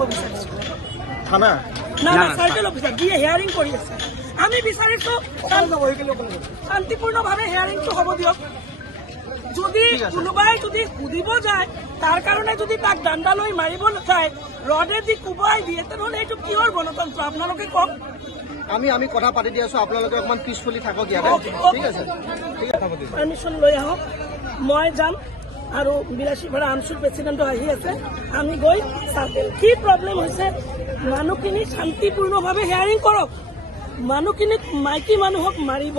দিব বিচাৰিছো থানা না সাৰ্কেল অফিসাৰ গিয়ে হিয়াৰিং কৰি আছে আমি বিচাৰিছো শান্তিপূৰ্ণভাৱে হিয়াৰিংটো হ'ব দিয়ক যদি কোনোবাই যদি সুধিব যায় তাৰ কাৰণে যদি তাক ডাণ্ডা লৈ মাৰিব নাচায় ৰডে দি কোবাই দিয়ে তেনেহ'লে এইটো কিহৰ গণতন্ত্ৰ আপোনালোকে কওক আমি কথা পাতি দি আছো আপোনালোকে অকমান পিছফুলি থাকক ইয়াতে ঠিক আছে পাৰ্মিশ্যন লৈ আহক মই যাম আৰু বিলাসীপাৰা আমচুৰ প্ৰেচিডেণ্টো আহি আছে আমি গৈ চাৰ্কেল কি প্ৰব্লেম হৈছে মানুহখিনি শান্তিপূৰ্ণভাৱে হিয়াৰিং কৰক মানুহখিনিক মাইকী মানুহক মাৰিব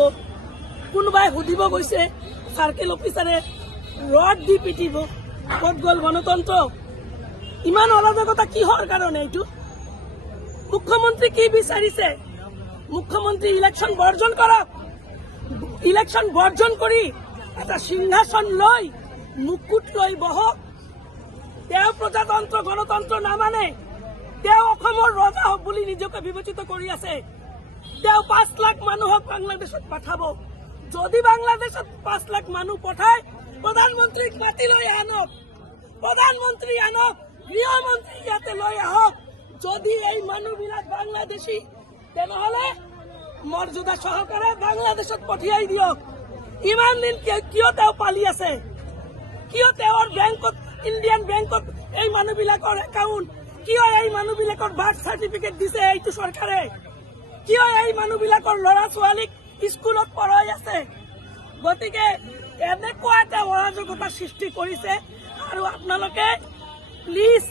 কোনোবাই সুধিব গৈছে চাৰ্কেল অফিচাৰে ৰড দি পিটিব ক'ত গ'ল গণতন্ত্ৰ ইমান অৰাজকতা কিহৰ কাৰণে এইটো মুখ্যমন্ত্ৰী কি বিচাৰিছে মুখ্যমন্ত্ৰী ইলেকশ্যন বৰ্জন কৰক ইলেকশ্যন বৰ্জন কৰি এটা সিংহাসন লৈ মুকুট লৈ বহক তেওঁ প্ৰজাতন্ত্ৰ গণতন্ত্ৰ নামানে তেওঁ অসমৰ ৰজা হওক বুলি নিজকে বিবেচিত কৰি আছে তেওঁ 5 লাখ মানুহক বাংলাদেশত পঠাব যদি বাংলাদেশত 5 লাখ মানুহ পঠায় প্ৰধানমন্ত্ৰীক মাতি লৈ আনক প্ৰধানমন্ত্ৰী আনক গৃহমন্ত্ৰী ইয়াতে লৈ আহক যদি এই মানুহবিলাক বাংলাদেশী তেনেহ'লে মৰ্যাদা সহকাৰে বাংলাদেশত পঠিয়াই দিয়ক ইমান দিন কিয় তেওঁ পালি আছে কিয় তেওঁৰ বেংকত ইণ্ডিয়ান বেংকত এই মানুহবিলাকৰ একাউণ্ট কিয় এই মানুহবিলাকৰ বাৰ্থ চাৰ্টিফিকেট দিছে এইটো চৰকাৰে কিয় এই মানুহবিলাকৰ ল'ৰা ছোৱালীক স্কুলত পঢ়াই আছে গতিকে এনেকুৱা এটা অৰাজকতা সৃষ্টি কৰিছে আৰু আপোনালোকে প্লিজ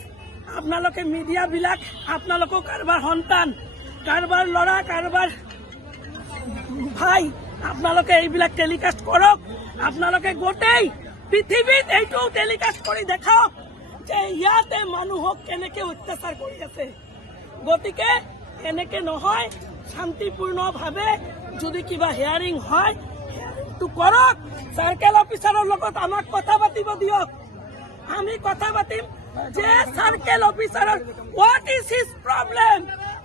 আপোনালোকে মিডিয়াবিলাক আপোনালোকৰ কাৰোবাৰ সন্তান কাৰোবাৰ ল'ৰা কাৰোবাৰ ভাই আপোনালোকে এইবিলাক টেলিকাষ্ট কৰক আপোনালোকে গোটেই পৃথিৱীত এইটো টেলিকাষ্ট কৰি দেখাওক যে ইয়াতে মানুহক কেনেকে অত্যাচাৰ কৰি আছে গতিকে এনেকে নহয় শান্তিপূৰ্ণভাৱে যদি কিবা হিয়াৰিং হয় হিয়াৰিংটো কৰক চাৰ্কেল অফিচাৰৰ লগত আমাক কথা পাতিব দিয়ক আমি কথা পাতিম যে চাৰ্কেল অফিচাৰৰ হোৱাট ইজ হিজ প্ৰব্লেম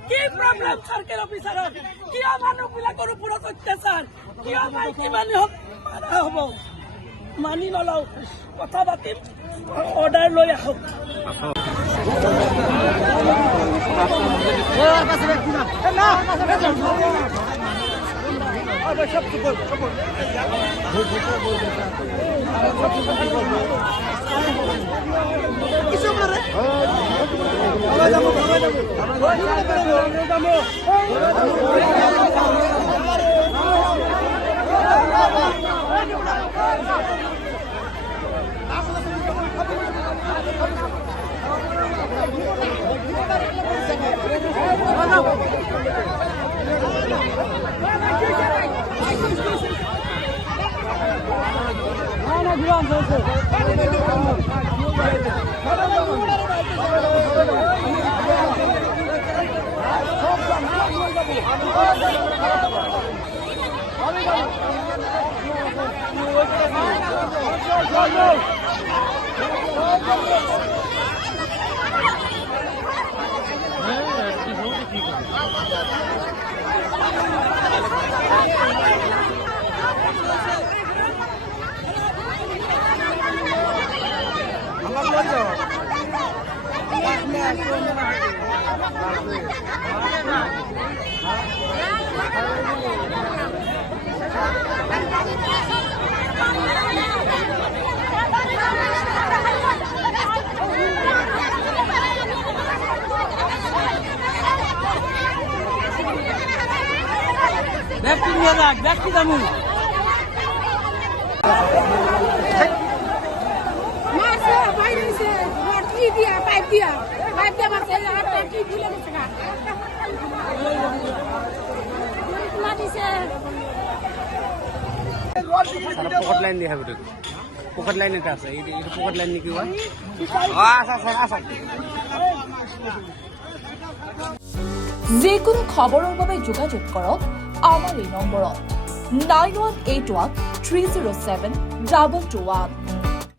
কি প্ৰব্লেম চাৰ্কেল অফিচাৰৰ কিয় মানুহবিলাকৰ ওপৰত অত্যাচাৰ কিয় মাইকী মানুহক মাৰা হ'ব মানি নলওঁ কথা পাতিম অৰ্ডাৰ লৈ আহক ব্যক্তি জানো পকেট লাইন দিয়া হবে পকেট লাইন এটা আছে এই পকেট লাইন নাকি যিকোনো খবৰৰ বাবে যোগাযোগ কৰক আমাৰ এই নম্বৰত 9181 307 2221